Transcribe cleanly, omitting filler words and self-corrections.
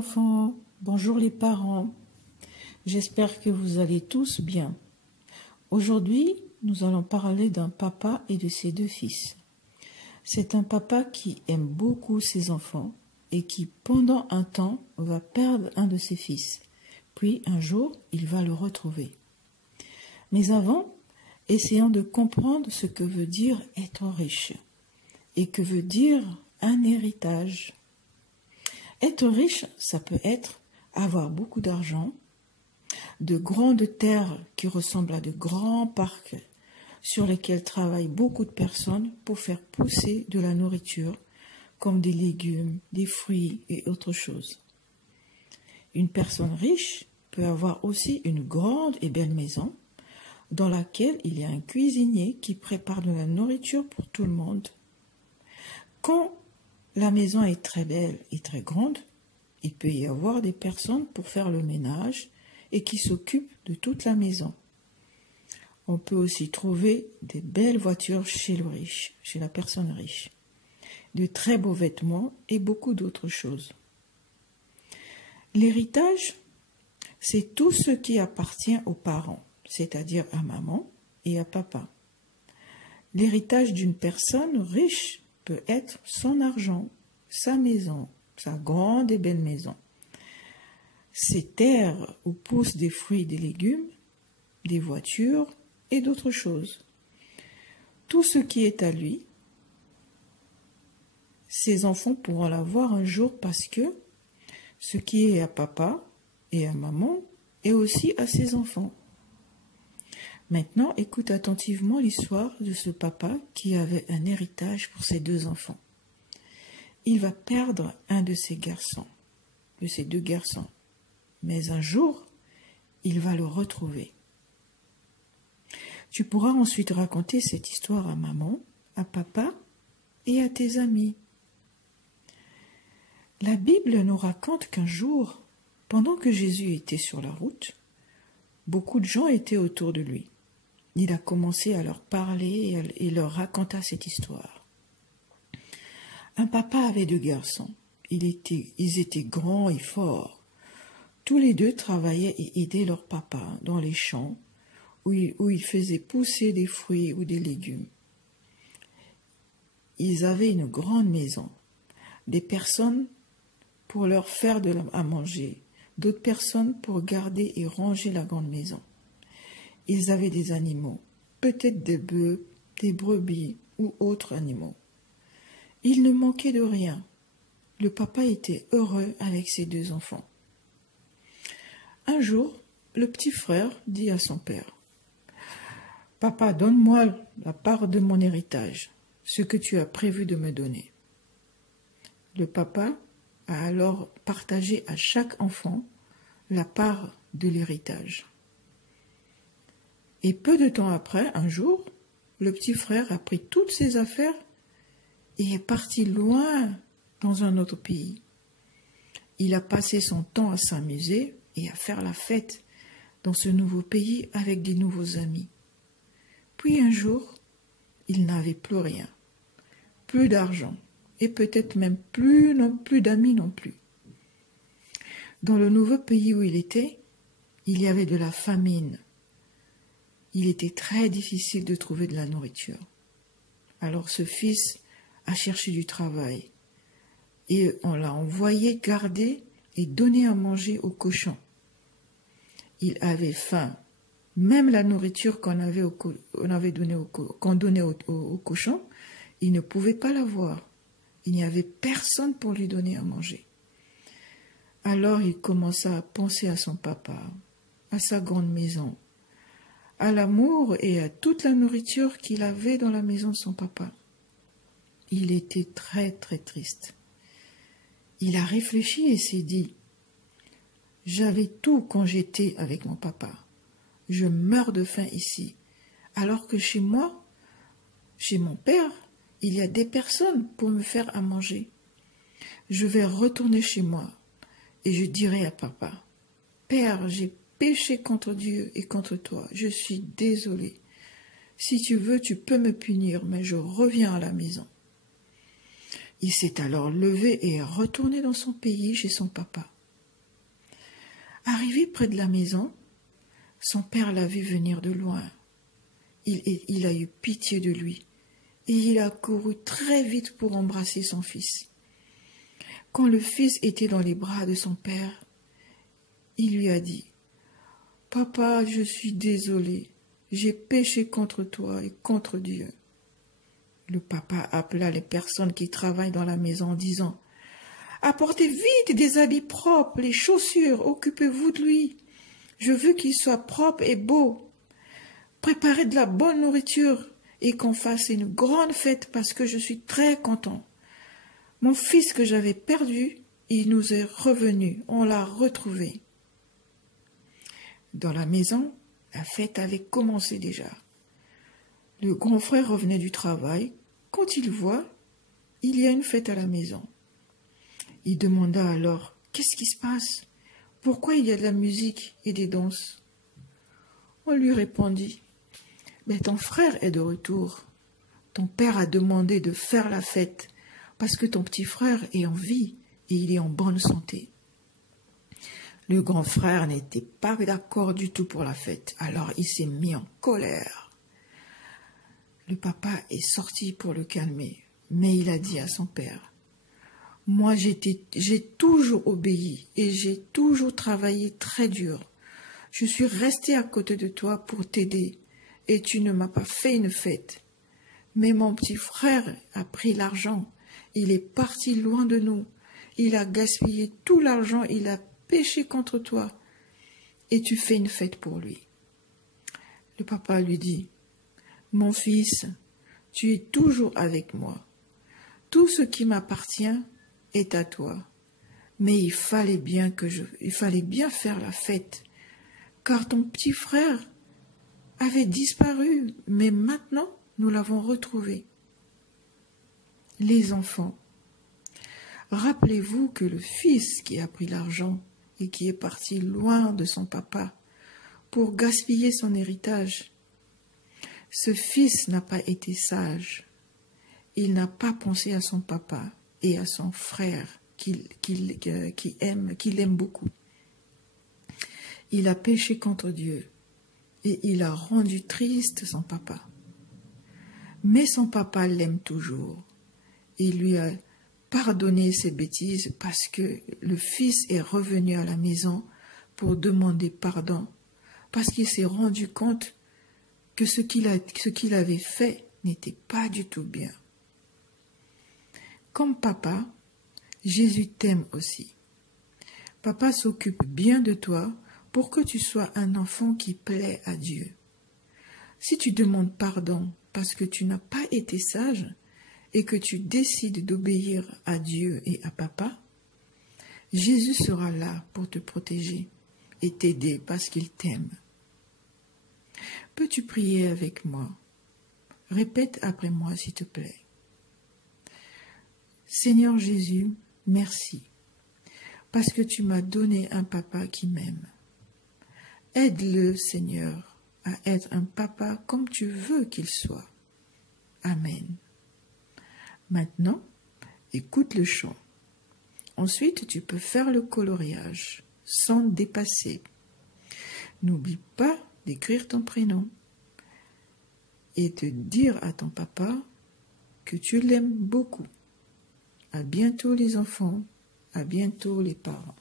enfants, bonjour les parents. J'espère que vous allez tous bien. Aujourd'hui, nous allons parler d'un papa et de ses deux fils. C'est un papa qui aime beaucoup ses enfants et qui, pendant un temps, va perdre un de ses fils. Puis, un jour, il va le retrouver. Mais avant, essayons de comprendre ce que veut dire être riche et que veut dire un héritage. Être riche, ça peut être avoir beaucoup d'argent, de grandes terres qui ressemblent à de grands parcs sur lesquels travaillent beaucoup de personnes pour faire pousser de la nourriture, comme des légumes, des fruits et autres choses. Une personne riche peut avoir aussi une grande et belle maison dans laquelle il y a un cuisinier qui prépare de la nourriture pour tout le monde. Quand la maison est très belle et très grande, il peut y avoir des personnes pour faire le ménage et qui s'occupent de toute la maison. On peut aussi trouver des belles voitures chez le riche, chez la personne riche, de très beaux vêtements et beaucoup d'autres choses. L'héritage, c'est tout ce qui appartient aux parents, c'est-à-dire à maman et à papa. L'héritage d'une personne riche peut être son argent, sa maison, sa grande et belle maison, ses terres où poussent des fruits et des légumes, des voitures et d'autres choses. Tout ce qui est à lui, ses enfants pourront l'avoir un jour parce que ce qui est à papa et à maman est aussi à ses enfants. Maintenant, écoute attentivement l'histoire de ce papa qui avait un héritage pour ses deux enfants. Il va perdre un de ses deux garçons. Mais un jour, il va le retrouver. Tu pourras ensuite raconter cette histoire à maman, à papa et à tes amis. La Bible nous raconte qu'un jour, pendant que Jésus était sur la route, beaucoup de gens étaient autour de lui. Il a commencé à leur parler et leur raconta cette histoire. Un papa avait deux garçons. Ils étaient grands et forts. Tous les deux travaillaient et aidaient leur papa dans les champs où ils faisaient pousser des fruits ou des légumes. Ils avaient une grande maison, des personnes pour leur faire à manger, d'autres personnes pour garder et ranger la grande maison. Ils avaient des animaux, peut-être des bœufs, des brebis ou autres animaux. Il ne manquait de rien. Le papa était heureux avec ses deux enfants. Un jour, le petit frère dit à son père, « Papa, donne-moi la part de mon héritage, ce que tu as prévu de me donner. » Le papa a alors partagé à chaque enfant la part de l'héritage. Et peu de temps après, un jour, le petit frère a pris toutes ses affaires et est parti loin dans un autre pays. Il a passé son temps à s'amuser et à faire la fête dans ce nouveau pays avec des nouveaux amis. Puis un jour, il n'avait plus rien, plus d'argent et peut-être même plus d'amis non plus. Dans le nouveau pays où il était, il y avait de la famine. Il était très difficile de trouver de la nourriture. Alors ce fils a cherché du travail et on l'a envoyé garder et donner à manger aux cochons. Il avait faim. Même la nourriture qu'on donnait aux cochons, il ne pouvait pas l'avoir. Il n'y avait personne pour lui donner à manger. Alors il commença à penser à son papa, à sa grande maison, à l'amour et à toute la nourriture qu'il avait dans la maison de son papa. Il était très très triste. Il a réfléchi et s'est dit, « J'avais tout quand j'étais avec mon papa. Je meurs de faim ici, alors que chez moi, chez mon père, il y a des personnes pour me faire à manger. Je vais retourner chez moi et je dirai à papa, « Père, j'ai péché contre Dieu et contre toi. Je suis désolé. Si tu veux, tu peux me punir, mais je reviens à la maison. » Il s'est alors levé et est retourné dans son pays chez son papa. Arrivé près de la maison, son père l'a vu venir de loin. Il a eu pitié de lui et il a couru très vite pour embrasser son fils. Quand le fils était dans les bras de son père, il lui a dit « Papa, je suis désolé, j'ai péché contre toi et contre Dieu. » Le papa appela les personnes qui travaillent dans la maison en disant « Apportez vite des habits propres, les chaussures, occupez-vous de lui. Je veux qu'il soit propre et beau. Préparez de la bonne nourriture et qu'on fasse une grande fête parce que je suis très content. Mon fils que j'avais perdu, il nous est revenu, on l'a retrouvé. » Dans la maison, la fête avait commencé déjà. Le grand frère revenait du travail. Quand il voit, il y a une fête à la maison. Il demanda alors « Qu'est-ce qui se passe? Pourquoi il y a de la musique et des danses ?» On lui répondit « Ton frère est de retour. Ton père a demandé de faire la fête parce que ton petit frère est en vie et il est en bonne santé. » Le grand frère n'était pas d'accord du tout pour la fête, alors il s'est mis en colère. Le papa est sorti pour le calmer, mais il a dit à son père « Moi, j'ai toujours obéi et j'ai toujours travaillé très dur. Je suis resté à côté de toi pour t'aider et tu ne m'as pas fait une fête. Mais mon petit frère a pris l'argent, il est parti loin de nous, il a gaspillé tout l'argent, il a péché contre toi et tu fais une fête pour lui. » Le papa lui dit « Mon fils, tu es toujours avec moi. Tout ce qui m'appartient est à toi. Mais il fallait bien faire la fête, car ton petit frère avait disparu, mais maintenant nous l'avons retrouvé. » Les enfants, rappelez-vous que le fils qui a pris l'argent et qui est parti loin de son papa pour gaspiller son héritage, ce fils n'a pas été sage. Il n'a pas pensé à son papa et à son frère qu'il aime beaucoup. Il a péché contre Dieu et il a rendu triste son papa. Mais son papa l'aime toujours. Il lui a pardonné ses bêtises parce que le fils est revenu à la maison pour demander pardon, parce qu'il s'est rendu compte que ce qu'il avait fait n'était pas du tout bien. Comme papa, Jésus t'aime aussi. Papa s'occupe bien de toi pour que tu sois un enfant qui plaît à Dieu. Si tu demandes pardon parce que tu n'as pas été sage et que tu décides d'obéir à Dieu et à papa, Jésus sera là pour te protéger et t'aider parce qu'il t'aime. Peux-tu prier avec moi? Répète après moi, s'il te plaît. Seigneur Jésus, merci, parce que tu m'as donné un papa qui m'aime. Aide-le, Seigneur, à être un papa comme tu veux qu'il soit. Amen. Maintenant, écoute le chant. Ensuite, tu peux faire le coloriage sans dépasser. N'oublie pas d'écrire ton prénom et de dire à ton papa que tu l'aimes beaucoup. À bientôt les enfants, à bientôt les parents.